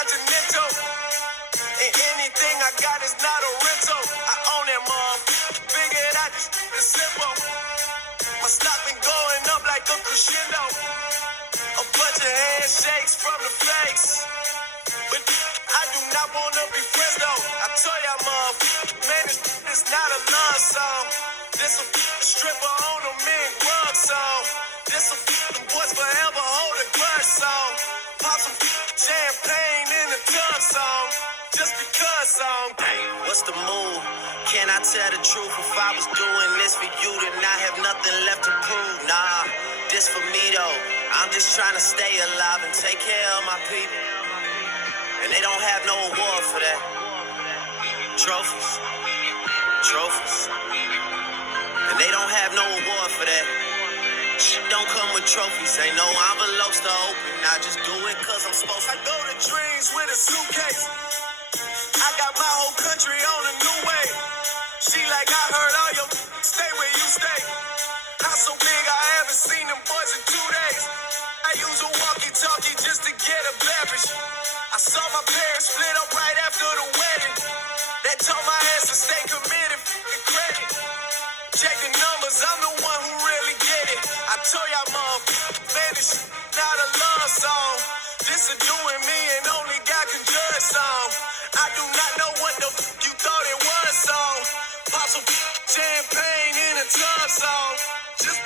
Continental. And anything I got is not a rental. I own that mom. Figured out this is simple. My stock been going up like a crescendo. A bunch of handshakes from the fakes. But I do not wanna be friends though. I tell y'all, man, this not a love song. This a stripper on a mean rug song. This a boys forever hold a grudge song. Pop some champagne in the tub song. Just because song. Hey, what's the move? Can I tell the truth? If I was doing this for you, then I have nothing left to prove. Nah, this for me though. I'm just trying to stay alive and take care of my people. And they don't have no award for that. Trophies. And they don't have no award for that. Shit don't come with trophies. Ain't no envelopes to open. I just do it cause I'm supposed to. I go to dreams with a suitcase. I got my whole country on a new way. She like, I heard all your stay where you stay. House so big I haven't seen them boys in 2 days. I use a walkie-talkie just to get a beverage. I saw my parents split up right after the wedding. That told my ass to stay committed, f***ing credit. Check the numbers, I'm the one who really get it. I told y'all, man, this not a love song. This a doing me and only God can judge song. I do not know what the f*** you thought it was song. Pop some champagne in a tub song. Just